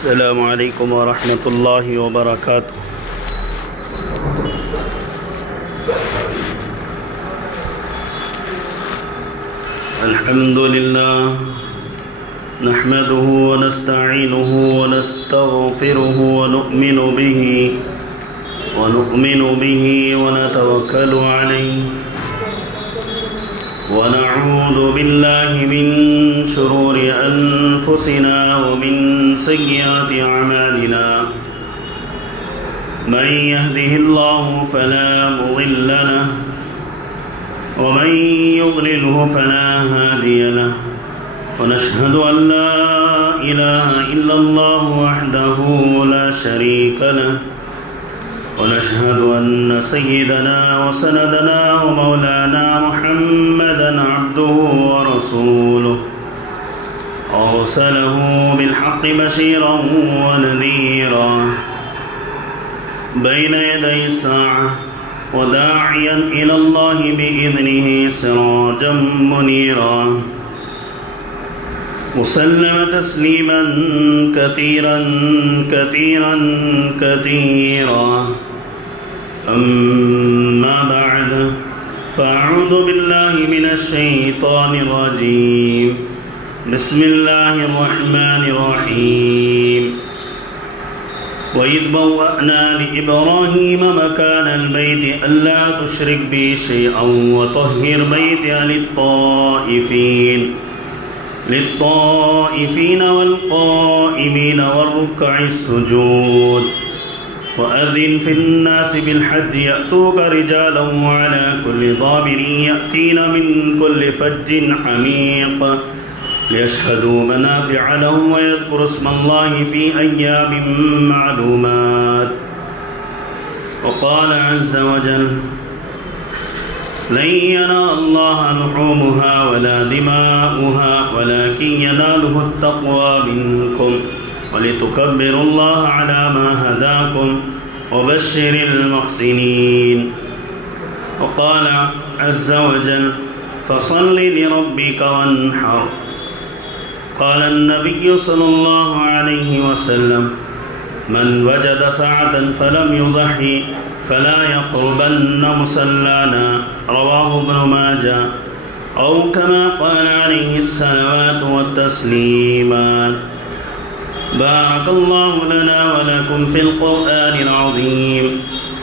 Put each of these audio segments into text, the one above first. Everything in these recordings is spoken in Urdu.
السلام علیکم ورحمۃ اللہ وبرکاتہ۔ الحمد للہ نحمده ونستعینه ونستغفره ونؤمن به ونتوکل علیہ ونعوذ باللہ من شرور انفسنا ومن سیئات اعمالنا من يهده الله فلا مضل له ومن يضلله فلا هادي له ونشهد أن لا إله إلا الله وحده لا شريك له ونشهد أن سيدنا وسندنا ومولانا محمدا عبده ورسوله أرسله بالحق بشيرا ونذيرا بين يدي الساعة وداعيا إلى الله بإذنه سراجا منيرا وسلم تسليما كثيرا كثيرا كثيرا أما بعد فأعوذ بالله من الشيطان الرجيم بسم الله الرحمن الرحيم وإذ بوأنا لإبراهيم مكان البيت ألا تشرك بي شيئا وطهر بيتي للطائفين والقائمين والركع السجود وأذن في الناس بالحج يأتوك رجالا وعلى كل ضامر يأتين من كل فج عميق ليشهدوا منافع لهم ويذكروا اسم الله في أيام معلومات وقال عز وجل لن ينال الله لحومها ولا دماؤها ولكن يناله التقوى منكم ولتكبروا الله على ما هداكم وبشر المحسنين وقال عز وجل فصل لربك وانحر قال النبي صلى الله عليه وسلم من وجد ساعة فلم يضحي فلا يقربن مصلانا رواه ابن ماجه أو كما قال عليه الصلوات والتسليمات بارك الله لنا ولكم في القرآن العظيم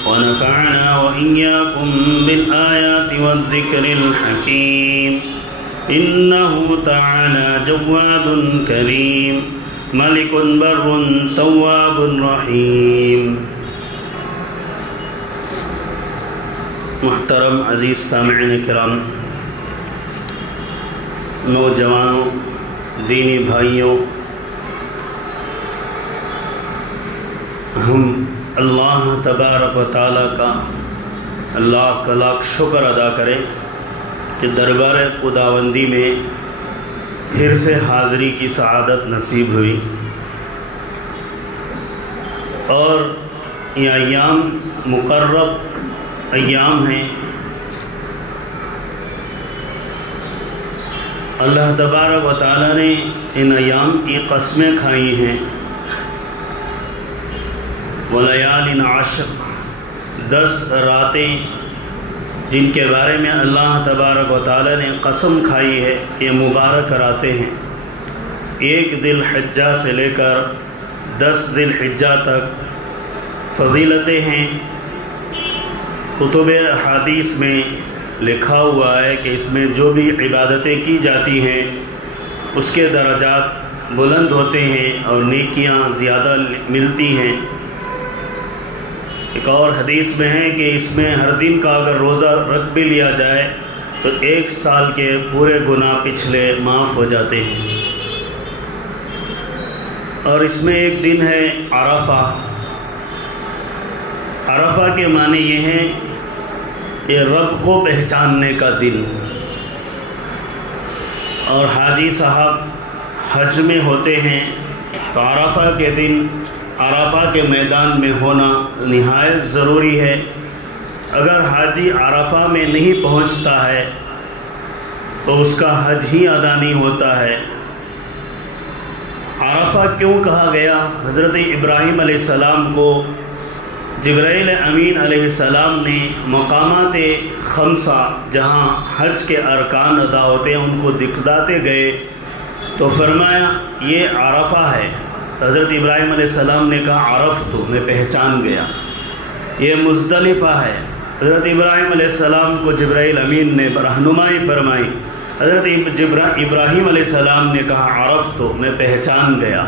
ونفعنا وإياكم بالآيات والذكر الحكيم إنه تعالى جواد كريم ملك بر تواب رحیم۔ محترم عزیز سامعین کرام، نوجوانوں، دینی بھائیوں، ہم اللہ تبارک و تعالیٰ کا لاکھ لاکھ شکر ادا کریں کہ دربار خداوندی میں پھر سے حاضری کی سعادت نصیب ہوئی، اور یہ ایام مقرب ایام ہیں۔ اللہ تبارک و تعالیٰ نے ان ایام کی قسمیں کھائی ہیں، وَلَيَالٍ عَشْرٍ، 10 راتیں جن کے بارے میں اللہ تبارک و تعالیٰ نے قسم کھائی ہے، یہ مبارک راتیں ہیں۔ 1 ذی الحجہ سے لے کر 10 ذی الحجہ تک فضیلتیں ہیں۔ کتب احادیث میں لکھا ہوا ہے کہ اس میں جو بھی عبادتیں کی جاتی ہیں اس کے درجات بلند ہوتے ہیں اور نیکیاں زیادہ ملتی ہیں۔ ایک اور حدیث میں ہے کہ اس میں ہر دن کا اگر روزہ رکھ بھی لیا جائے تو 1 سال کے پورے گناہ پچھلے معاف ہو جاتے ہیں۔ اور اس میں ایک دن ہے عرفہ۔ عرفہ کے معنی یہ ہے کہ رب کو پہچاننے کا دن، اور حاجی صاحب حج میں ہوتے ہیں تو عرفہ کے دن عرفہ کے میدان میں ہونا نہایت ضروری ہے۔ اگر حاجی عرفہ میں نہیں پہنچتا ہے تو اس کا حج ہی ادا نہیں ہوتا ہے۔ عرفہ کیوں کہا گیا؟ حضرت ابراہیم علیہ السلام کو جبرائیل امین علیہ السلام نے مقامات خمسہ جہاں حج کے ارکان ادا ہوتے ہیں ان کو دکھلاتے گئے تو فرمایا یہ عرفہ ہے۔ حضرت ابراہیم علیہ السلام نے کہا عرف تو میں پہچان گیا۔ یہ مزدلفہ ہے۔ حضرت ابراہیم علیہ السلام کو جبرائیل امین نے رہنمائی فرمائی۔ حضرت ابراہیم علیہ السلام نے کہا عرف تو میں پہچان گیا۔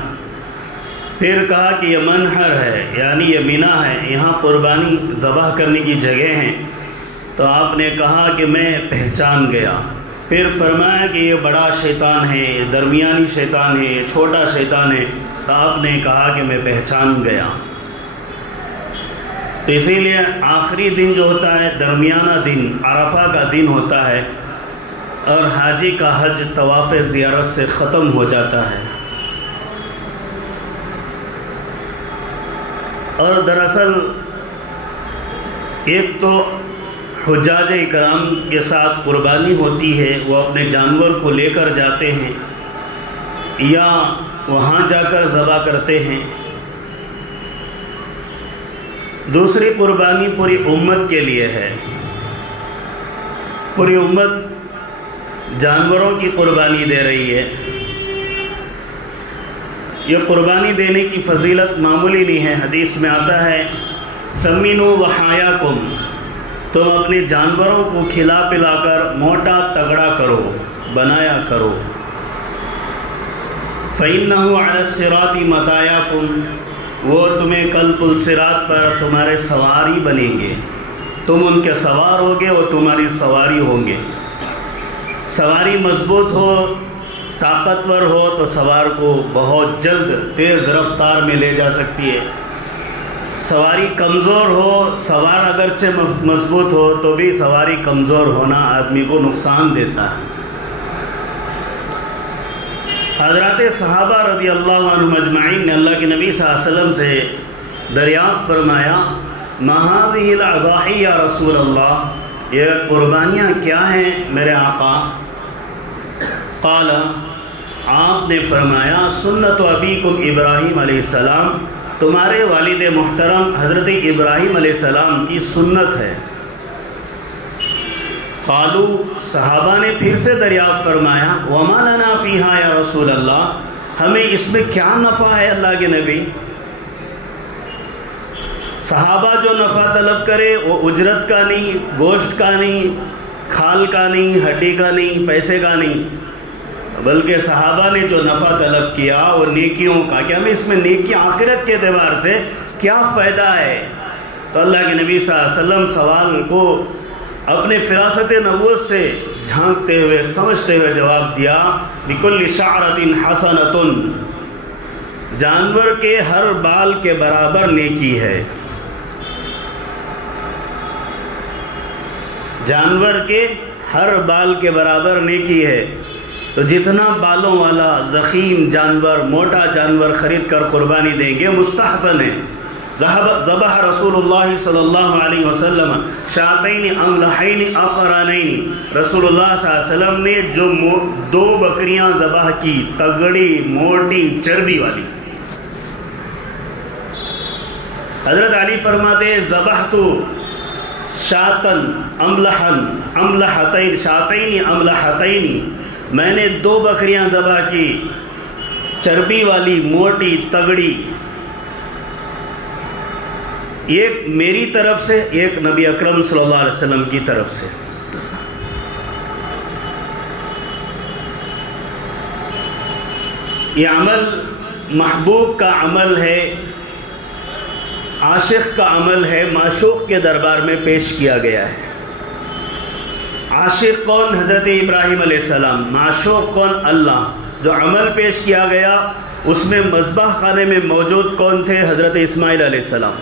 پھر کہا کہ یہ منحر ہے، یعنی یہ مینا ہے، یہاں قربانی ذبح کرنے کی جگہ ہیں، تو آپ نے کہا کہ میں پہچان گیا۔ پھر فرمایا کہ یہ بڑا شیطان ہے، یہ درمیانی شیطان ہے، یہ چھوٹا شیطان ہے، تو آپ نے کہا کہ میں پہچان گیا۔ تو اسی لیے آخری دن جو ہوتا ہے درمیانہ دن عرفہ کا دن ہوتا ہے، اور حاجی کا حج طواف زیارت سے ختم ہو جاتا ہے۔ اور دراصل ایک تو حجاج اکرام کے ساتھ قربانی ہوتی ہے، وہ اپنے جانور کو لے کر جاتے ہیں یا وہاں جا کر ذبح کرتے ہیں۔ دوسری قربانی پوری امت کے لیے ہے، پوری امت جانوروں کی قربانی دے رہی ہے۔ یہ قربانی دینے کی فضیلت معمولی نہیں ہے۔ حدیث میں آتا ہے سمنوا وحایاکم، تم اپنے جانوروں کو کھلا پلا کر موٹا تگڑا کرو، بنایا کرو۔ فَإِنَّهُ عَلَى الصِّرَاطِ مَطَايَاكُمْ، وہ تمہیں کل پل صراط پر تمہارے سواری بنیں گے، تم ان کے سوار ہوگے، وہ تمہاری سواری ہوں گے۔ سواری مضبوط ہو، طاقتور ہو تو سوار کو بہت جلد تیز رفتار میں لے جا سکتی ہے۔ سواری کمزور ہو، سوار اگرچہ مضبوط ہو تو بھی سواری کمزور ہونا آدمی کو نقصان دیتا ہے۔ حضرات صحابہ رضی اللہ عنہم اجمعین نے اللہ کے نبی صلی اللہ علیہ وسلم سے دریافت فرمایا ما هذه الاضاحی یا رسول اللہ، یہ قربانیاں کیا ہیں میرے آقا؟ قال، آپ نے فرمایا سنت ابیکم ابراہیم علیہ السلام، تمہارے والد محترم حضرت ابراہیم علیہ السلام کی سنت ہے۔ قالو، صحابہ نے پھر سے دریافت فرمایا وما لنا فیہا یا رسول اللہ، ہمیں اس میں کیا نفع ہے اللہ کے نبی؟ صحابہ جو نفع طلب کرے وہ اجرت کا نہیں، گوشت کا نہیں، کھال کا نہیں، ہڈی کا نہیں، پیسے کا نہیں، بلکہ صحابہ نے جو نفع طلب کیا وہ نیکیوں کا، کہ ہمیں اس میں نیکی آخرت کے اعتبار سے کیا فائدہ ہے؟ تو اللہ کے نبی صلی اللہ علیہ وسلم سوال کو اپنے فراست نبوت سے جھانکتے ہوئے سمجھتے ہوئے جواب دیا بِكُلِّ شَعْرَةٍ حَسَنَةٌ، جانور کے ہر بال کے برابر نیکی ہے، جانور کے ہر بال کے برابر نیکی ہے۔ تو جتنا بالوں والا ضخیم جانور، موٹا جانور خرید کر قربانی دیں گے مستحسن ہے۔ ذبح رسول اللہ صلی اللہ علیہ وسلم شاتین املحین اقرانین، رسول اللہ صلی اللہ علیہ وسلم نے جو 2 بکریاں ذبح کی، تگڑی موٹی چربی والی۔ حضرت علی فرماتے ذبحت شاتن املحتین، شاتین املحتین، میں نے 2 بکریاں ذبح کی، چربی والی موٹی تگڑی، ایک میری طرف سے، ایک نبی اکرم صلی اللہ علیہ وسلم کی طرف سے۔ یہ عمل محبوب کا عمل ہے، عاشق کا عمل ہے، معشوق کے دربار میں پیش کیا گیا ہے۔ عاشق کون؟ حضرت ابراہیم علیہ السلام۔ معشوق کون؟ اللہ۔ جو عمل پیش کیا گیا اس میں مذبح خانے میں موجود کون تھے؟ حضرت اسماعیل علیہ السلام۔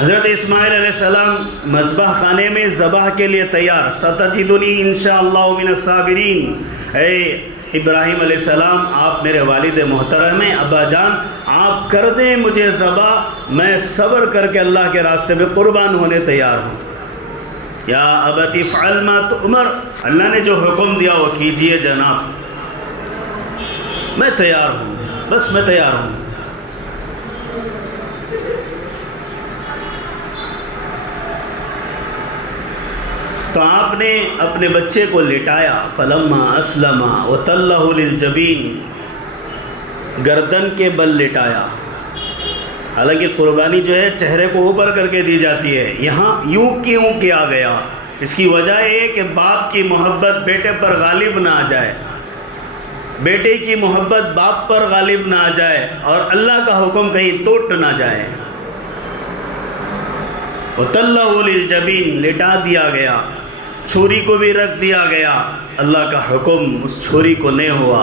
حضرت اسماعیل علیہ السلام مذبح خانے میں ذبح کے لیے تیار، ستجدنی انشاءاللہ من الصابرین، اے ابراہیم علیہ السلام آپ میرے والد محترم ہیں، ابا جان آپ کر دیں مجھے ذبح، میں صبر کر کے اللہ کے راستے میں قربان ہونے تیار ہوں۔ یا ابت افعل ما تؤمر، اللہ نے جو حکم دیا وہ کیجئے جناب۔ میں تیار ہوں، بس میں تیار ہوں۔ تو آپ نے اپنے بچے کو لٹایا، فلما اسلم وتلہ للجبین، گردن کے بل لٹایا۔ حالانکہ قربانی جو ہے چہرے کو اوپر کر کے دی جاتی ہے، یہاں یوں کیوں کیا گیا؟ اس کی وجہ یہ کہ باپ کی محبت بیٹے پر غالب نہ آ جائے، بیٹے کی محبت باپ پر غالب نہ آ جائے، اور اللہ کا حکم کہیں ٹوٹ نہ جائے۔ وَتَلَّهُ لِلْجَبِينِ، لٹا دیا گیا، چھری کو بھی رکھ دیا گیا، اللہ کا حکم اس چھری کو نہیں ہوا۔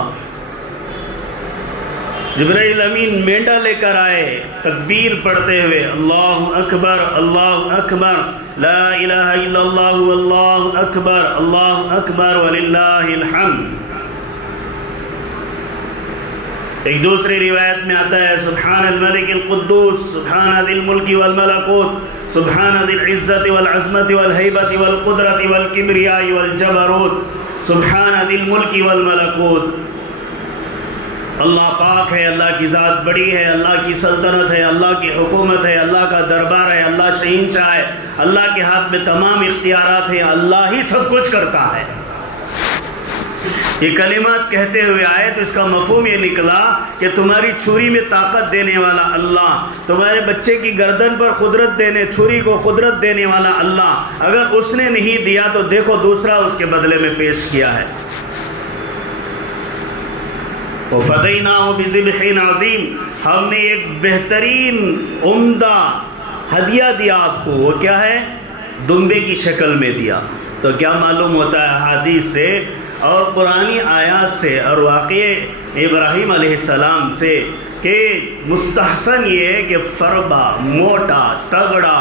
جبرائیل امین مینڈا لے کر آئے، تکبیر پڑھتے ہوئے، اللہ اکبر اللہ اکبر، لا الہ الا اللہ واللہ اکبر، اللہ اکبر وللہ الحمد۔ ایک دوسری روایت میں آتا ہے، سبحان الملک القدوس، سبحان ذی الملک والملکوت، سبحان ذی العزت والعظمت والہیبت والقدرت والکبریاء والجبروت، سبحان ذی الملک والملکوت۔ اللہ پاک ہے، اللہ کی ذات بڑی ہے، اللہ کی سلطنت ہے، اللہ کی حکومت ہے، اللہ کا دربار ہے، اللہ شہنشاہ ہے، اللہ کے ہاتھ میں تمام اختیارات ہیں، اللہ ہی سب کچھ کرتا ہے۔ یہ کلمات کہتے ہوئے آئے تو اس کا مفہوم یہ نکلا کہ تمہاری چھری میں طاقت دینے والا اللہ، تمہارے بچے کی گردن پر قدرت دینے، چھری کو قدرت دینے والا اللہ، اگر اس نے نہیں دیا تو دیکھو دوسرا اس کے بدلے میں پیش کیا ہے۔ وَفَدَيْنَاهُ بِذِبْحٍ عَظِيمٍ، ہم نے ایک بہترین عمدہ ہدیہ دیا آپ کو، وہ کیا ہے؟ دمبے کی شکل میں دیا۔ تو کیا معلوم ہوتا ہے حدیث سے اور قرآنی آیات سے اور واقع ابراہیم علیہ السلام سے کہ مستحسن یہ ہے کہ فربا، موٹا، تگڑا،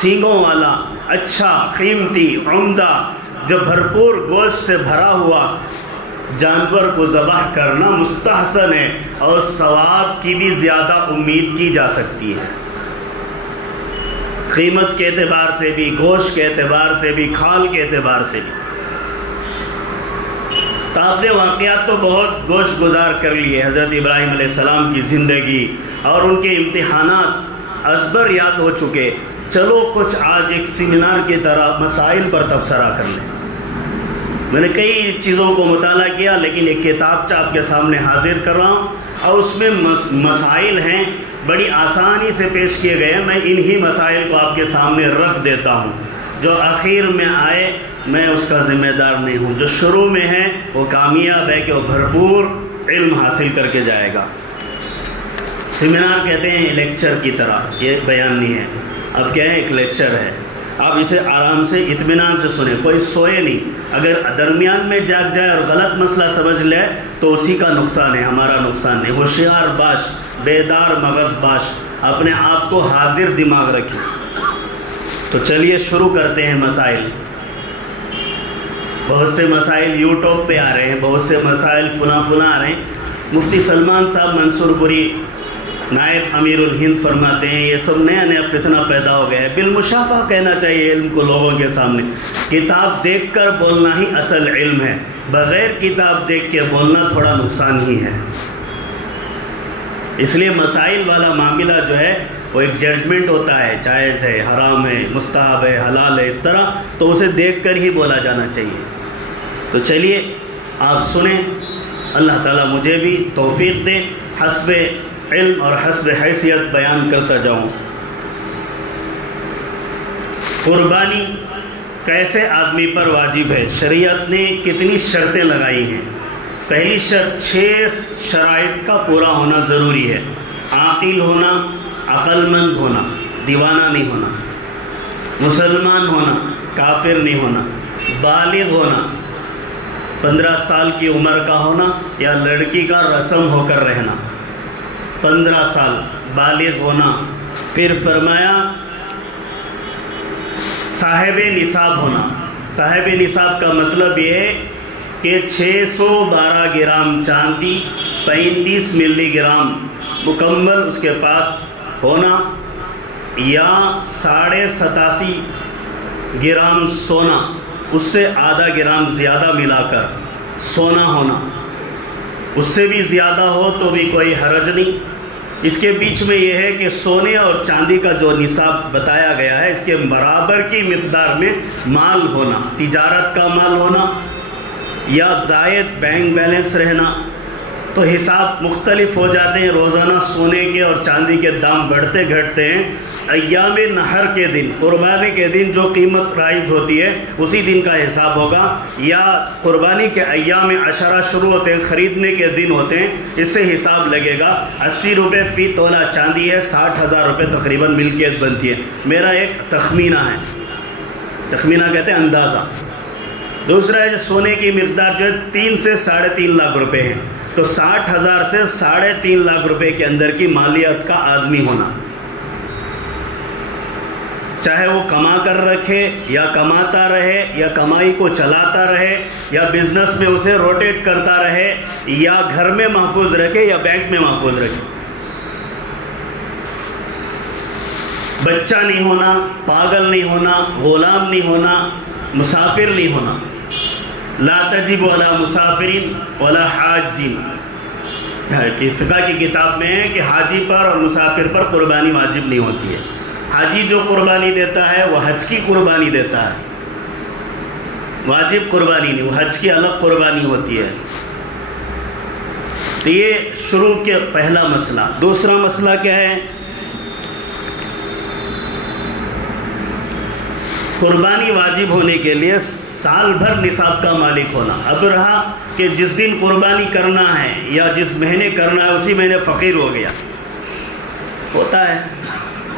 سینگوں والا، اچھا، قیمتی، عمدہ، جو بھرپور گوشت سے بھرا ہوا جانور کو ذبح کرنا مستحسن ہے، اور ثواب کی بھی زیادہ امید کی جا سکتی ہے، قیمت کے اعتبار سے بھی، گوشت کے اعتبار سے بھی، کھال کے اعتبار سے بھی۔ تو آپ نے واقعات تو بہت گوشت گزار کر لیے، حضرت ابراہیم علیہ السلام کی زندگی اور ان کے امتحانات ازبر یاد ہو چکے۔ چلو کچھ آج ایک سیمینار کی طرح مسائل پر تبصرہ کر لیں۔ میں نے کئی چیزوں کو مطالعہ کیا، لیکن ایک کتابچہ آپ کے سامنے حاضر کر رہا ہوں، اور اس میں مسائل ہیں، بڑی آسانی سے پیش کیے گئے ہیں۔ میں انہی مسائل کو آپ کے سامنے رکھ دیتا ہوں، جو آخر میں آئے میں اس کا ذمہ دار نہیں ہوں، جو شروع میں ہے وہ کامیاب ہے کہ وہ بھرپور علم حاصل کر کے جائے گا۔ سیمینار کہتے ہیں لیکچر کی طرح، یہ بیان نہیں ہے، اب کیا ہے، ایک لیکچر ہے، آپ اسے آرام سے اطمینان سے سنیں، کوئی سوئے نہیں۔ اگر درمیان میں جاگ جائے اور غلط مسئلہ سمجھ لے تو اسی کا نقصان ہے، ہمارا نقصان نہیں۔ ہوشیار باش، بیدار مغز باش، اپنے آپ کو حاضر دماغ رکھیں۔ تو چلیے شروع کرتے ہیں مسائل۔ بہت سے مسائل یوٹیوب پہ آ رہے ہیں، بہت سے مسائل فلاں آ رہے ہیں۔ مفتی سلمان صاحب منصور پوری نائب امیر الہند فرماتے ہیں یہ سب نیا فتنہ پیدا ہو گیا ہے۔ بالمشافہ کہنا چاہیے علم کو لوگوں کے سامنے، کتاب دیکھ کر بولنا ہی اصل علم ہے، بغیر کتاب دیکھ کے بولنا تھوڑا نقصان ہی ہے۔ اس لیے مسائل والا معاملہ جو ہے وہ ایک ججمنٹ ہوتا ہے، جائز ہے، حرام ہے، مستحب ہے، حلال ہے، اس طرح تو اسے دیکھ کر ہی بولا جانا چاہیے۔ تو چلیے آپ سنیں، اللہ تعالیٰ مجھے بھی توفیق دے، حسب علم اور حسب حیثیت بیان کرتا جاؤں۔ قربانی کیسے آدمی پر واجب ہے؟ شریعت نے کتنی شرطیں لگائی ہیں۔ پہلی شرط 6 شرائط کا پورا ہونا ضروری ہے۔ عاقل ہونا، عقل مند ہونا، دیوانہ نہیں ہونا، مسلمان ہونا، کافر نہیں ہونا، بالغ ہونا، 15 سال کی عمر کا ہونا یا لڑکی کا رسم ہو کر رہنا، 15 سال بالغ ہونا۔ پھر فرمایا صاحب نصاب ہونا۔ صاحب نصاب کا مطلب یہ ہے کہ 612 گرام چاندی، 35 ملی گرام مکمل اس کے پاس ہونا، یا 87.5 گرام سونا، اس سے آدھا گرام زیادہ ملا کر سونا ہونا۔ اس سے بھی زیادہ ہو تو بھی کوئی حرج نہیں۔ اس کے بیچ میں یہ ہے کہ سونے اور چاندی کا جو نصاب بتایا گیا ہے اس کے برابر کی مقدار میں مال ہونا، تجارت کا مال ہونا یا زائد بینک بیلنس رہنا، تو حساب مختلف ہو جاتے ہیں۔ روزانہ سونے کے اور چاندی کے دام بڑھتے گھٹتے ہیں۔ ایام نحر کے دن، قربانی کے دن جو قیمت رائج ہوتی ہے اسی دن کا حساب ہوگا، یا قربانی کے ایام عشرہ شروع ہوتے ہیں، خریدنے کے دن ہوتے ہیں، اس سے حساب لگے گا۔ 80 روپے فی تولہ چاندی ہے، 60,000 روپے تقریباً ملکیت بنتی ہے۔ میرا ایک تخمینہ ہے، تخمینہ کہتے ہیں اندازہ۔ دوسرا ہے جو سونے کی مقدار جو ہے 3 سے 3.5 لاکھ روپے ہے، تو 60,000 سے 3.5 لاکھ روپے کے اندر کی مالیت کا آدمی ہونا، چاہے وہ کما کر رکھے یا کماتا رہے یا کمائی کو چلاتا رہے یا بزنس میں اسے روٹیٹ کرتا رہے یا گھر میں محفوظ رکھے یا بینک میں محفوظ رکھے۔ بچہ نہیں ہونا، پاگل نہیں ہونا، غلام نہیں ہونا، مسافر نہیں ہونا۔ لا تجب علی مسافرین ولا حاجین، کہ فقہ کی کتاب میں ہے کہ حاجی پر اور مسافر پر قربانی واجب نہیں ہوتی ہے۔ حاجی جو قربانی دیتا ہے وہ حج کی قربانی دیتا ہے، واجب قربانی نہیں، وہ حج کی الگ قربانی ہوتی ہے۔ تو یہ شروع کے پہلا مسئلہ۔ دوسرا مسئلہ کیا ہے؟ قربانی واجب ہونے کے لیے سال بھر نصاب کا مالک ہونا۔ اب رہا کہ جس دن قربانی کرنا ہے یا جس مہینے کرنا ہے اسی مہینے فقیر ہو گیا، ہوتا ہے،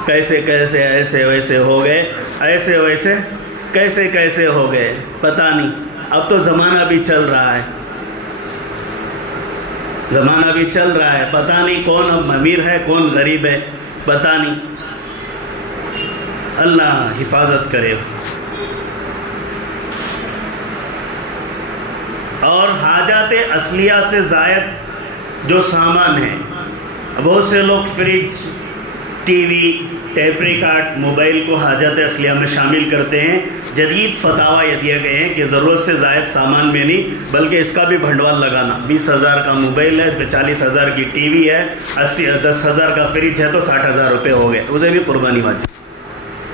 کیسے کیسے ایسے ویسے ہو گئے، ایسے ویسے کیسے کیسے ہو گئے، پتہ نہیں۔ اب تو زمانہ بھی چل رہا ہے، زمانہ بھی چل رہا ہے، پتہ نہیں کون اب امیر ہے کون غریب ہے، پتہ نہیں۔ اللہ حفاظت کرے۔ اور حاجات اصلیہ سے زائد جو سامان ہیں، بہت سے لوگ fridge, T V, tape record, mobile کو حاجات اصلیہ میں شامل کرتے ہیں۔ جدید فتاویٰ یہ دیے گئے ہیں کہ ضرورت سے زائد سامان میں نہیں بلکہ اس کا بھی بھنڈوال لگانا۔ 20,000 کا موبائل ہے، 40,000 کی ٹی وی ہے، 10,000 کا فریج ہے تو 60,000 روپے ہو گئے، اسے بھی قربانی واجب۔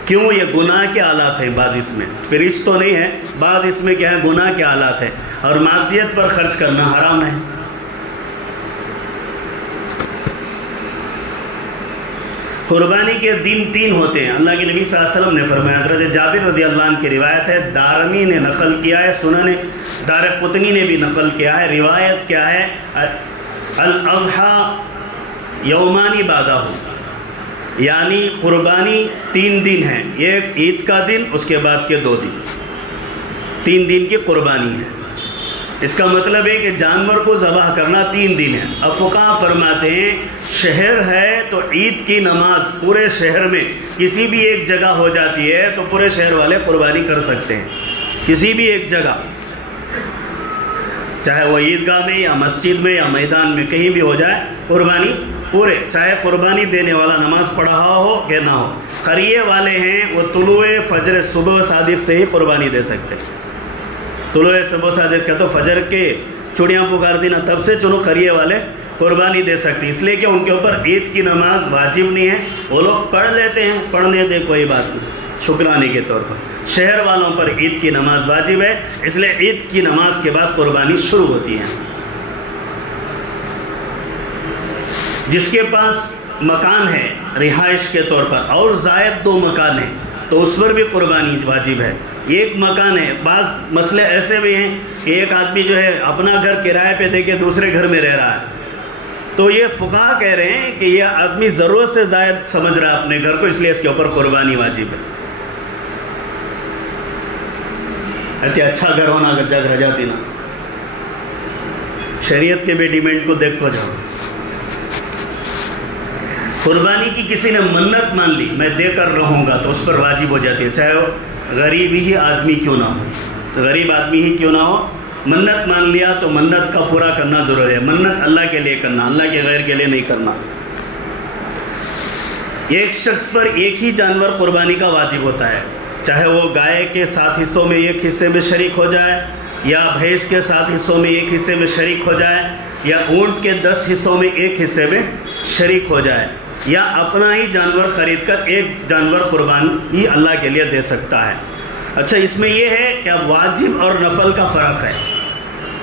کیوں؟ یہ گناہ کے آلات ہیں بعض، اس میں فریج تو نہیں ہے، بعض اس میں کیا ہے گناہ کے آلات ہیں، اور معصیت پر خرچ کرنا حرام ہے۔ قربانی کے دن 3 ہوتے ہیں۔ اللہ کے نبی صلی اللہ علیہ وسلم نے فرمایا، حضرت جابر رضی اللہ عنہ کی روایت ہے، دارمی نے نقل کیا ہے، سنن دارقطنی نے بھی نقل کیا ہے۔ روایت کیا ہے؟ الاضحیٰ یومانی بعدہ، یعنی قربانی 3 دن ہیں، ایک عید کا دن، اس کے بعد کے 2 دن، 3 دن کی قربانی ہے۔ اس کا مطلب ہے کہ جانور کو ذبح کرنا 3 دن ہے۔ اب فقہا فرماتے ہیں شہر ہے تو عید کی نماز پورے شہر میں کسی بھی ایک جگہ ہو جاتی ہے تو پورے شہر والے قربانی کر سکتے ہیں، کسی بھی ایک جگہ، چاہے وہ عیدگاہ میں یا مسجد میں یا میدان میں کہیں بھی ہو جائے قربانی پورے، چاہے قربانی دینے والا نماز پڑھا ہو کہ نہ ہو۔ قریے والے ہیں وہ طلوع فجر صبح صادق سے ہی قربانی دے سکتے ہیں۔ طلوع صبح صادق کا تو فجر کے چڑیاں پکار دینا، تب سے چلو قریے والے قربانی دے سکتے ہیں، اس لیے کہ ان کے اوپر عید کی نماز واجب نہیں ہے، وہ لوگ پڑھ لیتے ہیں، پڑھنے دے کوئی بات نہیں، شکرانے کے طور پر۔ شہر والوں پر عید کی نماز واجب ہے، اس لیے عید کی نماز کے بعد قربانی شروع ہوتی ہے۔ جس کے پاس مکان ہے رہائش کے طور پر اور زائد 2 مکان ہیں تو اس پر بھی قربانی واجب ہے۔ ایک مکان ہے، بعض مسئلے ایسے بھی ہیں کہ ایک آدمی جو ہے اپنا گھر کرائے پہ دے کے دوسرے گھر میں رہ رہا ہے، تو یہ فقہا کہہ رہے ہیں کہ یہ آدمی ضرورت سے زائد سمجھ رہا ہے اپنے گھر کو، اس لیے اس کے اوپر قربانی واجب ہے۔ ایسے اچھا گھر ہونا جگ رجاتی نا، شریعت کے بیڈیمنٹ کو دیکھ کو جاؤ۔ قربانی کی کسی نے منت مان لی میں دے کر رہوں گا تو اس پر واجب ہو جاتی ہے، چاہے وہ غریب ہی آدمی کیوں نہ ہو، غریب آدمی ہی کیوں نہ ہو، منت مان لیا تو منت کا پورا کرنا ضروری ہے۔ منت اللہ کے لیے کرنا، اللہ کے غیر کے لیے نہیں کرنا۔ ایک شخص پر ایک ہی جانور قربانی کا واجب ہوتا ہے، چاہے وہ گائے کے 7 حصوں میں ایک حصے میں شریک ہو جائے یا بھینس کے 7 حصوں میں ایک حصے میں شریک ہو جائے یا اونٹ کے 10 حصوں میں ایک حصے میں شریک ہو جائے، یا اپنا ہی جانور خرید کر ایک جانور قربانی اللہ کے لیے دے سکتا ہے۔ اچھا، اس میں یہ ہے کہ واجب اور نفل کا فرق ہے۔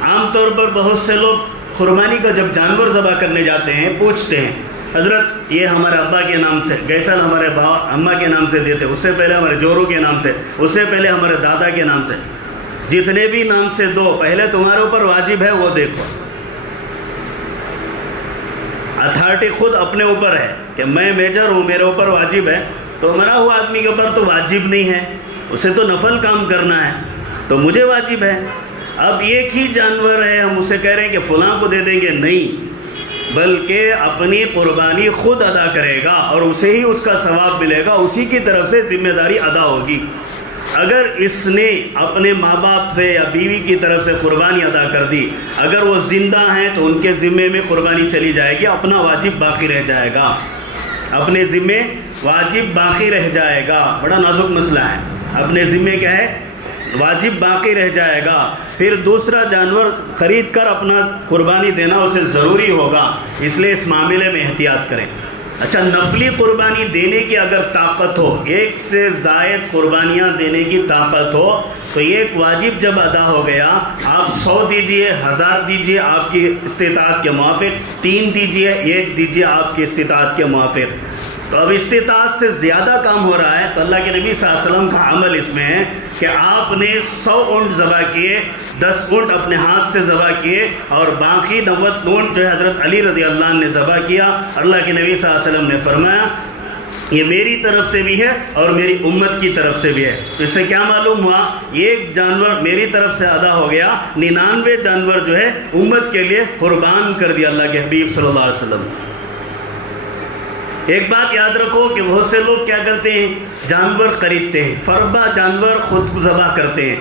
عام طور پر بہت سے لوگ قربانی کا جب جانور ذبح کرنے جاتے ہیں پوچھتے ہیں، حضرت یہ ہمارے ابا کے نام سے، گیسل ہمارے اماں کے نام سے دیتے، اس سے پہلے ہمارے جورو کے نام سے، اس سے پہلے ہمارے دادا کے نام سے، جتنے بھی نام سے دو، پہلے تمہارے اوپر واجب ہے وہ دیکھو۔ اتھارٹی خود اپنے اوپر ہے کہ میں میجر ہوں، میرے اوپر واجب ہے، تو مرا ہوا آدمی کے اوپر تو واجب نہیں ہے، اسے تو نفل کام کرنا ہے، تو مجھے واجب ہے۔ اب ایک ہی جانور ہے، ہم اسے کہہ رہے ہیں کہ فلاں کو دے دیں گے، نہیں، بلکہ اپنی قربانی خود ادا کرے گا اور اسے ہی اس کا ثواب ملے گا، اسی کی طرف سے ذمہ داری ادا ہوگی۔ اگر اس نے اپنے ماں باپ سے یا بیوی کی طرف سے قربانی ادا کر دی، اگر وہ زندہ ہیں تو ان کے ذمے میں قربانی چلی جائے گی، اپنا واجب باقی رہ جائے گا، اپنے ذمے واجب باقی رہ جائے گا۔ بڑا نازک مسئلہ ہے، اپنے ذمے کیا ہے، واجب باقی رہ جائے گا۔ پھر دوسرا جانور خرید کر اپنا قربانی دینا اسے ضروری ہوگا، اس لیے اس معاملے میں احتیاط کریں۔ اچھا، نفلی قربانی دینے کی اگر طاقت ہو، ایک سے زائد قربانیاں دینے کی طاقت ہو، تو ایک واجب جب ادا ہو گیا، آپ 100 دیجئے، 1000 دیجئے آپ کی استطاعت کے موافق، 3 دیجئے، 1 دیجئے آپ کی استطاعت کے موافق۔ تو اب استطاعت سے زیادہ کام ہو رہا ہے، تو اللہ کے نبی صلی اللہ علیہ وسلم کا عمل اس میں ہے کہ آپ نے 100 اونٹ ذبح کیے، 10 اونٹ اپنے ہاتھ سے ذبح کیے، اور باقی 90 اونٹ جو ہے حضرت علی رضی اللہ عنہ نے ذبح کیا۔ اللہ کے نبی صلی اللہ علیہ وسلم نے فرمایا یہ میری طرف سے بھی ہے اور میری امت کی طرف سے بھی ہے۔ تو اس سے کیا معلوم ہوا، ایک جانور میری طرف سے ادا ہو گیا، 99 جانور جو ہے امت کے لیے قربان کر دیا اللہ کے حبیب صلی اللہ علیہ وسلم۔ ایک بات یاد رکھو کہ بہت سے لوگ کیا کرتے ہیں، جانور خریدتے ہیں، فربا جانور خود ذبح کرتے ہیں۔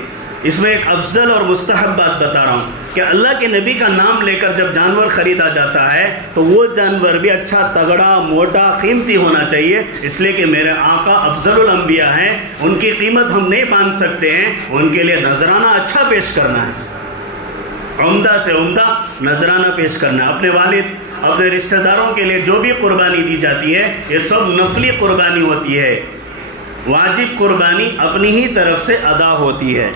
اس میں ایک افضل اور مستحب بات بتا رہا ہوں کہ اللہ کے نبی کا نام لے کر جب جانور خریدا جاتا ہے تو وہ جانور بھی اچھا تگڑا موٹا قیمتی ہونا چاہیے، اس لیے کہ میرے آقا افضل الانبیاء ہیں، ان کی قیمت ہم نہیں باندھ سکتے ہیں، ان کے لیے نذرانہ اچھا پیش کرنا ہے، عمدہ سے عمدہ نذرانہ پیش کرنا ہے۔ اپنے والد، اپنے رشتہ داروں کے لیے جو بھی قربانی دی جاتی ہے یہ سب نفلی قربانی ہوتی ہے، واجب قربانی اپنی ہی طرف سے ادا ہوتی ہے۔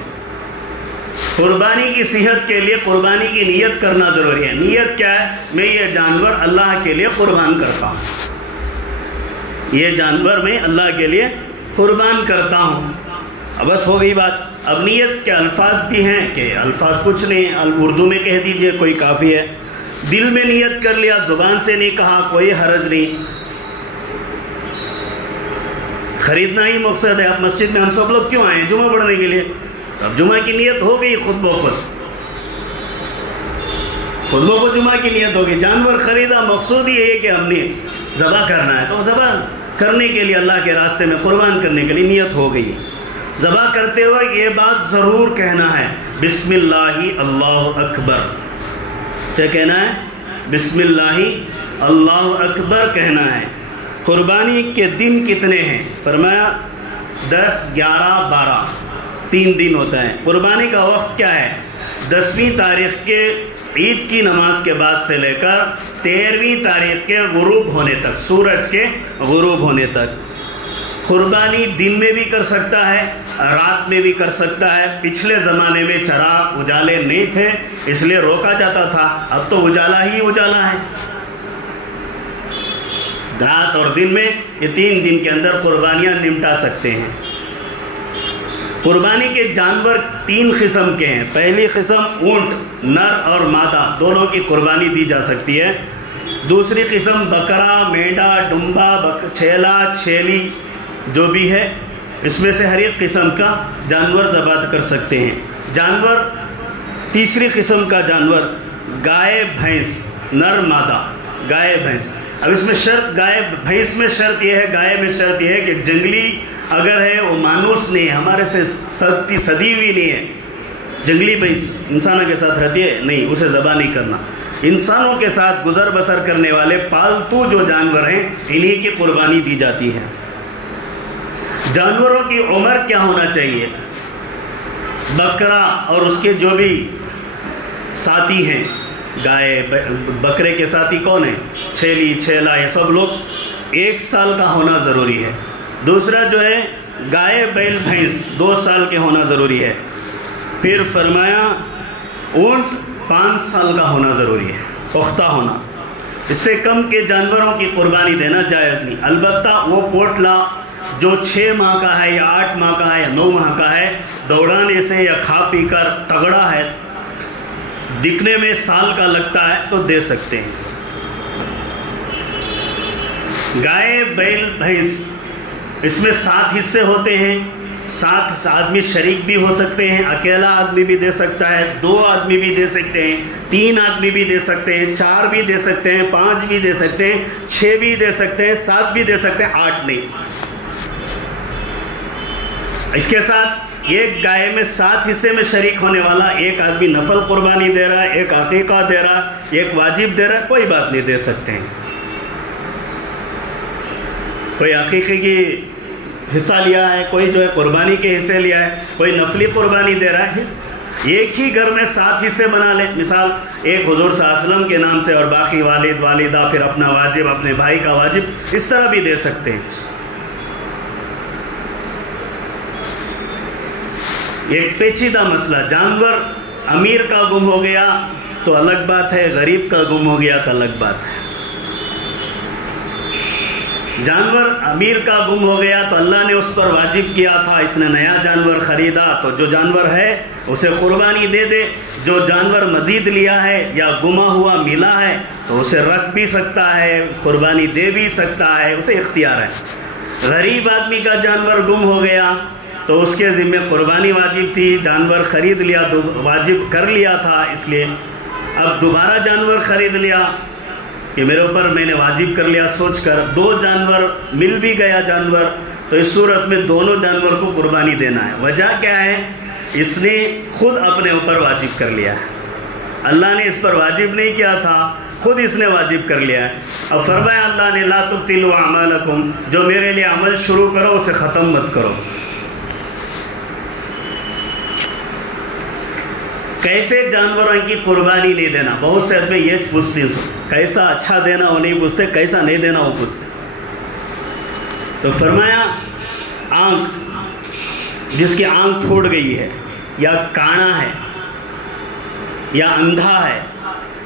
قربانی کی صحت کے لیے قربانی کی نیت کرنا ضروری ہے۔ نیت کیا ہے، میں یہ جانور اللہ کے لیے قربان کرتا ہوں، یہ جانور میں اللہ کے لیے قربان کرتا ہوں، بس ہو گئی بات۔ اب نیت کے الفاظ بھی ہیں کہ الفاظ کچھ نہیں، اردو میں کہہ دیجئے کوئی کافی ہے، دل میں نیت کر لیا، زبان سے نہیں کہا، کوئی حرج نہیں، خریدنا ہی مقصد ہے۔ اب مسجد میں ہم سب لوگ کیوں آئے ہیں، جمعہ پڑھنے کے لیے، اب جمعہ کی نیت ہو گئی، خود بخود جمعہ کی نیت ہوگی۔ جانور خریدا، مقصود یہ ہے کہ ہم نے ذبح کرنا ہے، تو ذبح کرنے کے لیے اللہ کے راستے میں قربان کرنے کے لیے نیت ہو گئی۔ ذبح کرتے ہوئے یہ بات ضرور کہنا ہے، بسم اللہ اللہ اکبر، کیا کہنا ہے، بسم اللہ اللہ اکبر کہنا ہے۔ قربانی کے دن کتنے ہیں، فرمایا 10، 11، 12، 3 دن ہوتا ہے۔ قربانی کا وقت کیا ہے، 10ویں تاریخ کے عید کی نماز کے بعد سے لے کر 13ویں تاریخ کے غروب ہونے تک، سورج کے غروب ہونے تک۔ قربانی دن میں بھی کر سکتا ہے، رات میں بھی کر سکتا ہے۔ پچھلے زمانے میں چراغ اجالے نہیں تھے اس لیے روکا جاتا تھا، اب تو اجالا ہی اجالا ہے، رات اور دن میں یہ 3 دن کے اندر قربانیاں نمٹا سکتے ہیں۔ قربانی کے جانور 3 قسم کے ہیں۔ پہلی قسم اونٹ، نر اور مادہ دونوں کی قربانی دی جا سکتی ہے۔ دوسری قسم بکرا، مینڈا، ڈمبا، چھیلا، چھیلی جو بھی ہے، اس میں سے ہر ایک قسم کا جانور ذبح کر سکتے ہیں۔ جانور تیسری قسم کا جانور گائے بھینس، نر مادہ، گائے بھینس۔ اب اس میں شرط، گائے بھینس میں شرط یہ ہے، گائے میں شرط یہ ہے کہ جنگلی اگر ہے وہ مانوس نہیں ہے، ہمارے سے صدی ہوئی نہیں ہے، جنگلی بھینس انسانوں کے ساتھ رہتی ہے نہیں، اسے ذبح نہیں کرنا۔ انسانوں کے ساتھ گزر بسر کرنے والے پالتو جو جانور ہیں انہی کی قربانی دی جاتی ہے۔ جانوروں کی عمر کیا ہونا چاہیے، بکرا اور اس کے جو بھی ساتھی ہیں گائے بکرے کے ساتھی کون ہے؟ چھیلی چھیلا، یہ سب لوگ 1 سال کا ہونا ضروری ہے۔ دوسرا جو ہے گائے بیل بھینس 2 سال کے ہونا ضروری ہے۔ پھر فرمایا اونٹ 5 سال کا ہونا ضروری ہے، پختہ ہونا۔ اس سے کم کے جانوروں کی قربانی دینا جائز نہیں، البتہ وہ پوٹلا جو 6 ماہ کا ہے یا 8 ماہ کا ہے یا 9 ماہ کا ہے، دوڑانے سے یا کھا پی کر تگڑا ہے، دکھنے میں سال کا لگتا ہے تو دے سکتے ہیں۔ گائے بیل بھینس اس میں 7 حصے ہوتے ہیں، 7 آدمی شریک بھی ہو سکتے ہیں، اکیلا آدمی بھی دے سکتا ہے، 2 آدمی بھی دے سکتے ہیں، 3 آدمی بھی دے سکتے ہیں، 4 بھی دے سکتے ہیں، 5 بھی دے سکتے ہیں، 6 بھی دے سکتے ہیں، 7 بھی دے سکتے ہیں، 8 نہیں۔ اس کے ساتھ ایک گائے میں 7 حصے میں شریک ہونے والا ایک آدمی نفل قربانی دے رہا ہے، ایک عقیقہ دے رہا ہے، ایک واجب دے رہا ہے، کوئی بات نہیں، دے سکتے ہیں۔ کوئی عقیقے کی حصہ لیا ہے، کوئی جو ہے قربانی کے حصے لیا ہے، کوئی نفلی قربانی دے رہا ہے، ایک ہی گھر میں 7 حصے بنا لے، مثال ایک حضور صلی اللہ علیہ وسلم کے نام سے اور باقی والد والدہ، پھر اپنا واجب، اپنے بھائی کا واجب، اس طرح بھی دے سکتے ہیں۔ ایک پیچیدہ مسئلہ، جانور امیر کا گم ہو گیا تو الگ بات ہے، غریب کا گم ہو گیا تو الگ بات ہے۔ جانور امیر کا گم ہو گیا تو اللہ نے اس پر واجب کیا تھا، اس نے نیا جانور خریدا تو جو جانور ہے اسے قربانی دے دے، جو جانور مزید لیا ہے یا گما ہوا ملا ہے تو اسے رکھ بھی سکتا ہے، قربانی دے بھی سکتا ہے، اسے اختیار ہے۔ غریب آدمی کا جانور گم ہو گیا تو اس کے ذمہ قربانی واجب تھی، جانور خرید لیا، واجب کر لیا تھا، اس لیے اب دوبارہ جانور خرید لیا کہ میرے اوپر میں نے واجب کر لیا سوچ کر، 2 جانور مل بھی گیا جانور، تو اس صورت میں دونوں جانور کو قربانی دینا ہے۔ وجہ کیا ہے؟ اس نے خود اپنے اوپر واجب کر لیا ہے، اللہ نے اس پر واجب نہیں کیا تھا، خود اس نے واجب کر لیا ہے۔ اب فرمایا اللہ نے لا تبطلوا اعمالکم، جو میرے لیے عمل شروع کرو اسے ختم مت کرو۔ کیسے جانوروں کی قربانی نہیں دینا؟ بہت سے آدمی یہ پوچھتے ہیں، کیسا اچھا دینا وہ نہیں پوچھتے، کیسا نہیں دینا وہ پوچھتے۔ تو فرمایا آنکھ، جس کی آنکھ پھوٹ گئی ہے یا کانا ہے یا اندھا ہے،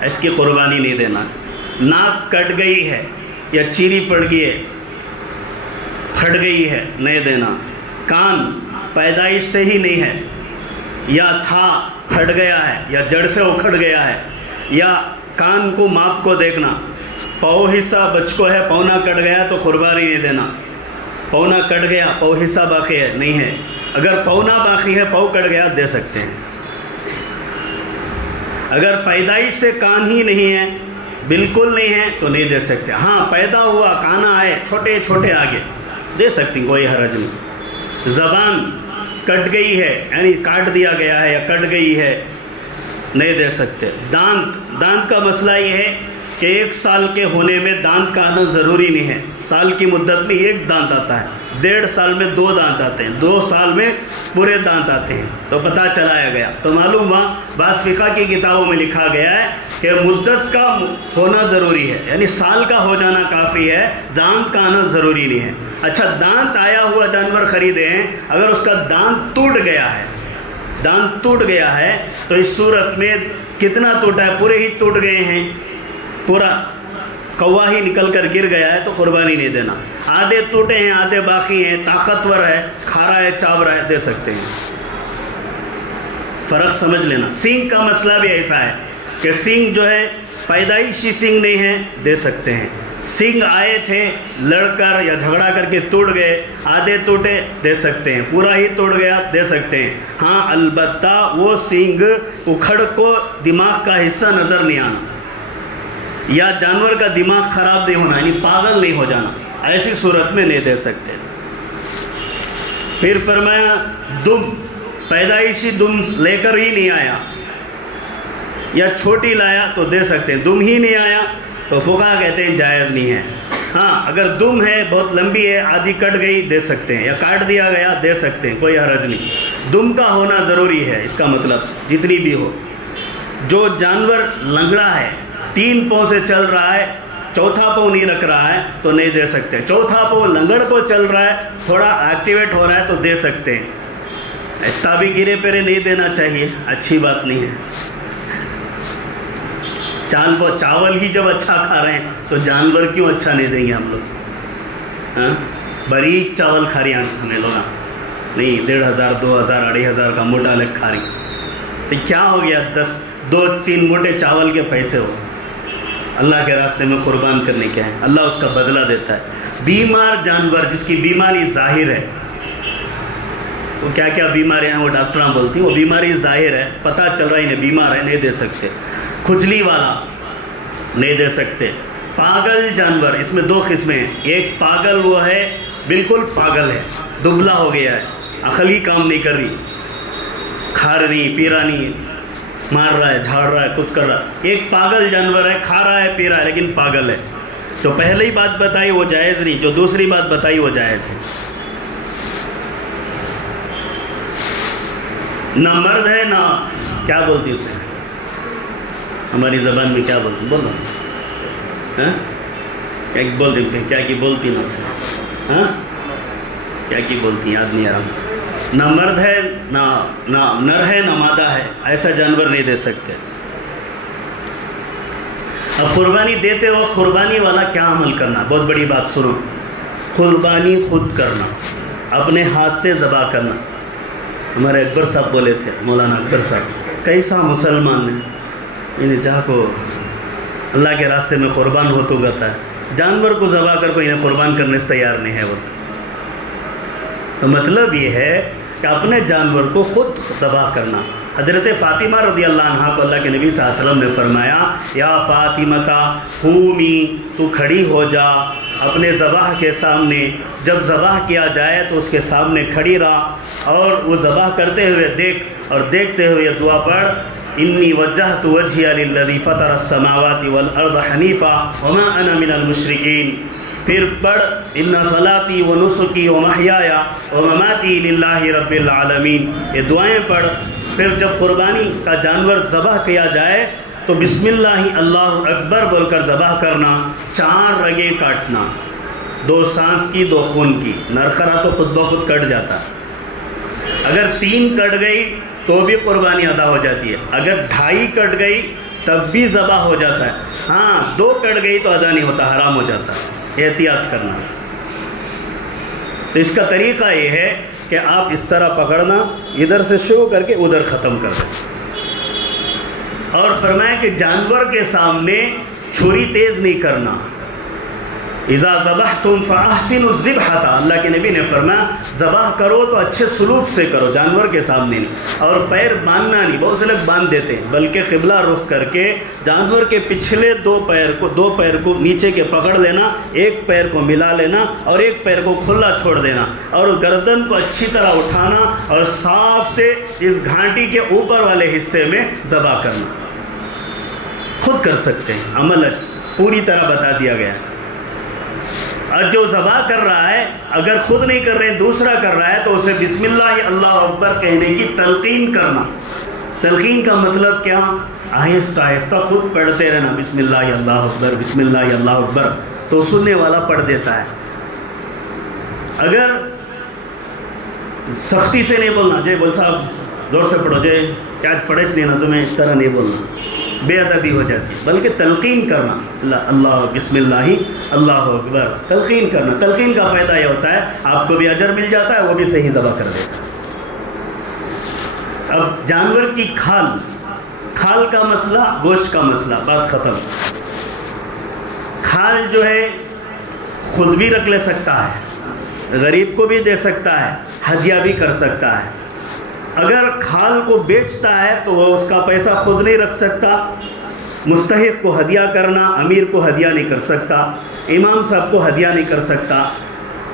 اس کی قربانی نہیں دینا۔ ناک کٹ گئی ہے یا چیری پڑ گئی ہے، پھٹ گئی ہے، نہیں دینا۔ کان پیدائش سے ہی نہیں ہے یا تھا پھٹ گیا ہے یا جڑ سے اکھڑ گیا ہے، یا کان کو ماپ کو دیکھنا، پاؤ حصہ بچ کو ہے، پونا کٹ گیا تو قربانی نہیں دینا، پونا کٹ گیا پاؤ حصہ باقی ہے نہیں ہے، اگر پونا باقی ہے پاؤ کٹ گیا دے سکتے ہیں۔ اگر پیدائش سے کان ہی نہیں ہے، بالکل نہیں ہے تو نہیں دے سکتے۔ ہاں پیدا ہوا کانا ہے، چھوٹے چھوٹے آگے دے سکتے ہیں، کوئی حرج نہیں۔ زبان کٹ گئی ہے یعنی کاٹ دیا گیا ہے یا کٹ گئی ہے، نہیں دے سکتے۔ دانت کا مسئلہ یہ ہے کہ 1 سال کے ہونے میں دانت کا آنا ضروری نہیں ہے، سال کی مدت میں 1 دانت آتا ہے، 1.5 سال میں 2 دانت آتے ہیں، 2 سال میں پورے دانت آتے ہیں، تو پتہ چلایا گیا تو معلوم ہوا۔ بعض فقہ کی کتابوں میں لکھا گیا ہے کہ مدت کا ہونا ضروری ہے، یعنی سال کا ہو جانا کافی ہے، دانت کا آنا ضروری نہیں ہے۔ اچھا دانت آیا ہوا جانور خریدے ہیں، اگر اس کا دانت ٹوٹ گیا ہے، دانت ٹوٹ گیا ہے تو اس صورت میں کتنا ٹوٹا ہے؟ پورے ہی ٹوٹ گئے ہیں، پورا کوا ہی نکل کر گر گیا ہے تو قربانی نہیں دینا۔ آدھے ٹوٹے ہیں آدھے باقی ہیں، طاقتور ہے، کھا رہا ہے چاو رہا ہے، دے سکتے ہیں۔ فرق سمجھ لینا۔ سینگ کا مسئلہ بھی ایسا ہے کہ سینگ جو ہے پیدائشی سینگ نہیں ہے، دے سکتے ہیں۔ سینگ آئے تھے لڑ کر یا جھگڑا کر کے ٹوٹ گئے، آدھے ٹوٹے دے سکتے ہیں، پورا ہی ٹوٹ گیا دے سکتے ہیں۔ ہاں البتہ وہ سینگ اکھڑ کو دماغ کا حصہ نظر نہیں آنا، یا جانور کا دماغ خراب نہیں ہونا، یعنی پاگل نہیں ہو جانا، ایسی صورت میں نہیں دے سکتے۔ پھر فرمایا دم، پیدائشی دم لے کر ہی نہیں آیا یا چھوٹی لایا تو دے سکتے ہیں، دم ہی نہیں آیا تو فقہا کہتے ہیں جائز نہیں ہے۔ ہاں اگر دم ہے بہت لمبی ہے، آدھی کٹ گئی دے سکتے ہیں، یا کاٹ دیا گیا دے سکتے ہیں، کوئی حرج نہیں۔ دم کا ہونا ضروری ہے، اس کا مطلب جتنی بھی ہو، جو جانور لنگڑا ہے، 3 پاؤں سے چل رہا ہے، چوتھا پاؤں نہیں رکھ رہا ہے تو نہیں دے سکتے. چوتھا پاؤں لنگڑ کو چل رہا ہے، تھوڑا ایکٹیویٹ ہو رہا ہے تو دے سکتے ہیں. اتنا بھی گرے پیرے نہیں دینا چاہیے، اچھی بات نہیں ہے. چاول ہی جب اچھا کھا رہے ہیں تو جانور کیوں اچھا نہیں دیں گے ہم لوگ؟ باریک چاول کھا رہی ہیں ہمیں لوگ، نہیں 1500 2000 2500 کا موٹا الگ کھا رہی. تو کیا ہو گیا؟ 2-3 موٹے چاول کے پیسے ہو اللہ کے راستے میں قربان کرنے کے ہیں. اللہ اس کا بدلہ دیتا ہے. بیمار جانور جس کی بیماری ظاہر ہے، وہ کیا کیا بیماریاں ہیں وہ ڈاکٹراں بولتی ہیں، وہ بیماری ظاہر ہے، پتہ چل رہا ہے انہیں بیمار ہے، نہیں دے سکتے. کھجلی والا نہیں دے سکتے. پاگل جانور، اس میں 2 قسمیں ہیں. ایک پاگل وہ ہے بالکل پاگل ہے، دبلا ہو گیا ہے، عقل ہی کام نہیں کر رہی، کھا رہی پی رہا نہیں، مار رہا ہے جھاڑ رہا ہے کچھ کر رہا ہے. ایک پاگل جانور ہے، کھا رہا ہے پی رہا ہے لیکن پاگل ہے. تو پہلی بات بتائی وہ جائز نہیں، جو دوسری بات بتائی وہ جائز ہے. نہ مرد ہے نہ کیا بولتی اسے، ہماری زبان میں کیا بولتی، بولو کیا بولتی، کیا کی بولتی نا اسے، کیا کی بولتی یاد نہیں آ رہا. نہ مرد ہے نہ نر ہے نہ مادہ ہے، ایسا جانور نہیں دے سکتے. اب قربانی دیتے وقت قربانی والا کیا عمل کرنا، بہت بڑی بات سنو. قربانی خود کرنا، اپنے ہاتھ سے ذبح کرنا. ہمارے اکبر صاحب بولے تھے، مولانا اکبر صاحب، کیسا مسلمان ہے انہیں جہاں کو اللہ کے راستے میں قربان ہو تو گتا ہے، جانور کو ذبح کر کو انہیں قربان کرنے سے تیار نہیں ہے وہ. تو مطلب یہ ہے کہ اپنے جانور کو خود ذبح کرنا. حضرت فاطمہ رضی اللہ عنہ کو اللہ کے نبی صلی اللہ علیہ وسلم نے فرمایا، یا فاطمہ قومی، تو کھڑی ہو جا اپنے ذبح کے سامنے. جب ذبح کیا جائے تو اس کے سامنے کھڑی رہا اور وہ ذبح کرتے ہوئے دیکھ اور دیکھتے ہوئے دعا پڑھ، انی وجہت وجہی للذی فطر السماوات والارض حنیفا وما انا من المشرکین. پھر پڑھ، ان صلاتی و نسکی و محیای و مماتی للہ رب العالمین. یہ دعائیں پڑھ. پھر جب قربانی کا جانور ذبح کیا جائے تو بسم اللہ اللہ اکبر بول کر ذبح کرنا. 4 رگیں کاٹنا، 2 سانس کی 2 خون کی. نرخرا تو خود بخود کٹ جاتا. اگر 3 کٹ گئی تو بھی قربانی ادا ہو جاتی ہے. اگر 2.5 کٹ گئی تب بھی ذبح ہو جاتا ہے. ہاں 2 کٹ گئی تو ادا نہیں ہوتا، حرام ہو جاتا ہے. احتیاط کرنا. تو اس کا طریقہ یہ ہے کہ آپ اس طرح پکڑنا، ادھر سے شروع کر کے ادھر ختم کر دیں. اور فرمایا کہ جانور کے سامنے چھری تیز نہیں کرنا. اذا ذبحتم فاحسنوا الذبحۃ، اللہ کے نبی نے فرمایا ذبح کرو تو اچھے سلوک سے کرو، جانور کے سامنے نہیں. اور پیر باندھنا نہیں، بہت سے لوگ باندھ دیتے ہیں، بلکہ قبلہ رخ کر کے جانور کے پچھلے 2 پیر کو نیچے کے پکڑ لینا، 1 پیر کو ملا لینا اور 1 پیر کو کھلا چھوڑ دینا، اور گردن کو اچھی طرح اٹھانا اور صاف سے اس گھانٹی کے اوپر والے حصے میں ذبح کرنا. خود کر سکتے ہیں، عمل پوری طرح بتا دیا گیا. اور جو ذبح کر رہا ہے اگر خود نہیں کر رہے ہیں دوسرا کر رہا ہے تو اسے بسم اللہ اللہ اکبر کہنے کی تلقین کرنا. تلقین کا مطلب کیا؟ آہستہ آہستہ خود پڑھتے رہنا، بسم اللہ اللہ اکبر بسم اللہ اللہ اکبر، تو سننے والا پڑھ دیتا ہے. اگر سختی سے نہیں بولنا، جے بول صاحب زور سے پڑھو، جے کیا پڑھے نہیں نا تمہیں، اس طرح نہیں بولنا، بے ادبی ہو جاتی ہے. بلکہ تلقین کرنا، اللہ بسم اللہ اللہ اکبر، تلقین کرنا. تلقین کا فائدہ یہ ہوتا ہے آپ کو بھی اجر مل جاتا ہے، وہ بھی صحیح ذبح کر دیتا ہے. اب جانور کی کھال کا مسئلہ، گوشت کا مسئلہ، بات ختم. کھال جو ہے خود بھی رکھ لے سکتا ہے، غریب کو بھی دے سکتا ہے، ہدیہ بھی کر سکتا ہے. اگر کھال کو بیچتا ہے تو وہ اس کا پیسہ خود نہیں رکھ سکتا، مستحق کو ہدیہ کرنا، امیر کو ہدیہ نہیں کر سکتا، امام صاحب کو ہدیہ نہیں کر سکتا.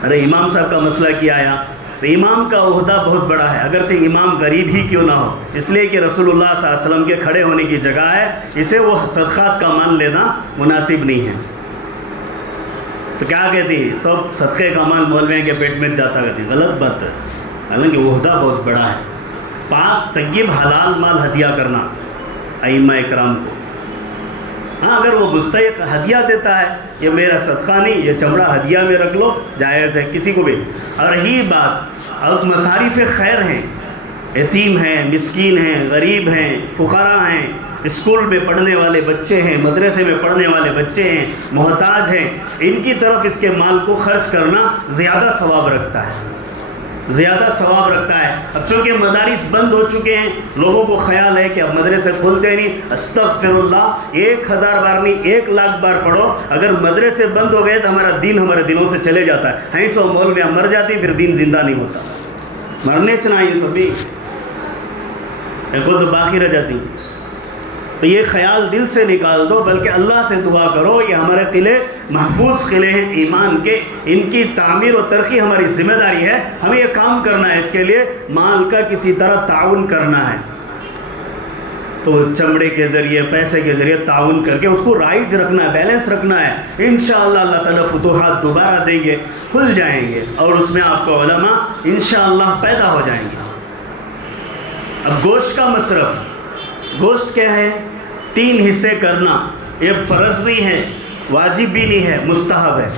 ارے امام صاحب کا مسئلہ کیا آیا؟ تو امام کا عہدہ بہت بڑا ہے، اگرچہ امام غریب ہی کیوں نہ ہو، اس لیے کہ رسول اللہ صلی اللہ علیہ وسلم کے کھڑے ہونے کی جگہ ہے، اسے وہ صدقات کا مان لینا مناسب نہیں ہے. تو کیا کہتی سب صدقے کا مال مولویوں کے پیٹ میں جاتا کہتی، غلط بات ہے. حالانکہ عہدہ بہت بڑا ہے. پاک طیب حلال مال ہدیہ کرنا، ائمہ اکرام کو. ہاں اگر وہ مستحق ہدیہ دیتا ہے، یہ میرا صدقہ نہیں، یہ چمڑا ہدیہ میں رکھ لو، جائز ہے کسی کو بھی. اور رہی بات اب مصارف خیر ہیں، یتیم ہیں، مسکین ہیں، غریب ہیں، فقراء ہیں، اسکول میں پڑھنے والے بچے ہیں، مدرسے میں پڑھنے والے بچے ہیں، محتاج ہیں، ان کی طرف اس کے مال کو خرچ کرنا زیادہ ثواب رکھتا ہے، زیادہ ثواب رکھتا ہے. اب چونکہ مدارس بند ہو چکے ہیں، لوگوں کو خیال ہے کہ اب مدرسے کھلتے نہیں، استغفر اللہ 1000 بار نہیں 1,00,000 بار پڑھو. اگر مدرسے بند ہو گئے تو ہمارا دین ہمارے دلوں سے چلے جاتا ہے. سو مولویاں مر جاتی پھر دین زندہ نہیں ہوتا. مرنے چنائیں سبھی خود باقی رہ جاتی. تو یہ خیال دل سے نکال دو، بلکہ اللہ سے دعا کرو یہ ہمارے قلعے محفوظ قلعے ہیں ایمان کے، ان کی تعمیر و ترقی ہماری ذمہ داری ہے. ہمیں یہ کام کرنا ہے، اس کے لیے مال کا کسی طرح تعاون کرنا ہے. تو چمڑے کے ذریعے، پیسے کے ذریعے تعاون کر کے اس کو رائج رکھنا ہے، بیلنس رکھنا ہے. انشاءاللہ اللہ تعالیٰ فتوحات دوبارہ دیں گے، کھل جائیں گے، اور اس میں آپ کو علماء انشاءاللہ پیدا ہو جائیں گے. اب گوشت کا مصرف، گوشت کیا ہے؟ 3 حصے کرنا. یہ فرض نہیں ہے، واجب بھی نہیں ہے، مستحب ہے.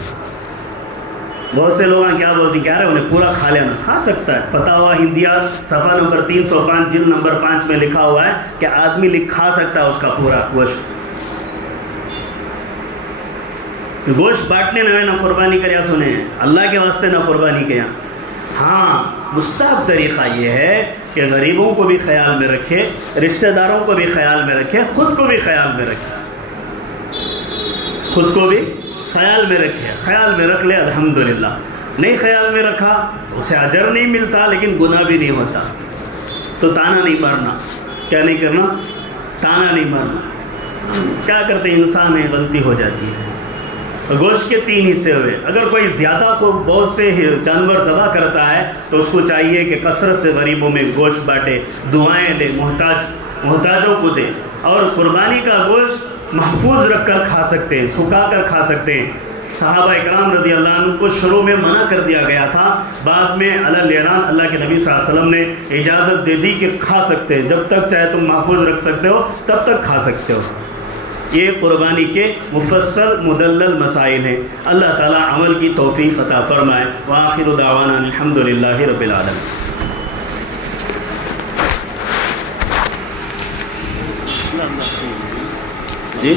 بہت سے لوگ کیا بولتے ہیں کہ یار انہیں پورا کھا لینا. کھا سکتا ہے. فتاوی ہندیہ صفحہ نمبر 305 جلد نمبر 5 میں لکھا ہوا ہے کہ آدمی کھا سکتا ہے اس کا پورا گوشت. گوشت بانٹنے نہ قربانی کریا سنے ہیں، اللہ کے واسطے نہ قربانی کیا. ہاں مستحب طریقہ یہ ہے کہ غریبوں کو بھی خیال میں رکھے، رشتہ داروں کو بھی خیال میں رکھے، خود کو بھی خیال میں رکھے، خود کو بھی خیال میں رکھے. خیال میں رکھ لے الحمدللہ. نہیں خیال میں رکھا اسے اجر نہیں ملتا لیکن گناہ بھی نہیں ہوتا. تو تانا نہیں مارنا. کیا نہیں کرنا؟ تانا نہیں مارنا. کیا کرتے انسان ہے، غلطی ہو جاتی ہے. گوشت کے 3 حصے ہوئے. اگر کوئی زیادہ کو بہت سے جانور ذبح کرتا ہے تو اس کو چاہیے کہ کثرت سے غریبوں میں گوشت بانٹے، دعائیں دے، محتاجوں کو دے. اور قربانی کا گوشت محفوظ رکھ کر کھا سکتے ہیں، سکھا کر کھا سکتے ہیں. صحابہ اکرام رضی اللہ عنہ کو شروع میں منع کر دیا گیا تھا، بعد میں علی الاعلان اللہ کے نبی صلی اللہ علیہ وسلم نے اجازت دے دی کہ کھا سکتے ہیں. جب تک چاہے تم محفوظ رکھ سکتے ہو تب تک کھا سکتے ہو. یہ قربانی کے مفصل مدلل مسائل ہیں. اللہ تعالیٰ عمل کی توفیق عطا فرمائے. وآخر دعوانا الحمدللہ رب العالمین. جی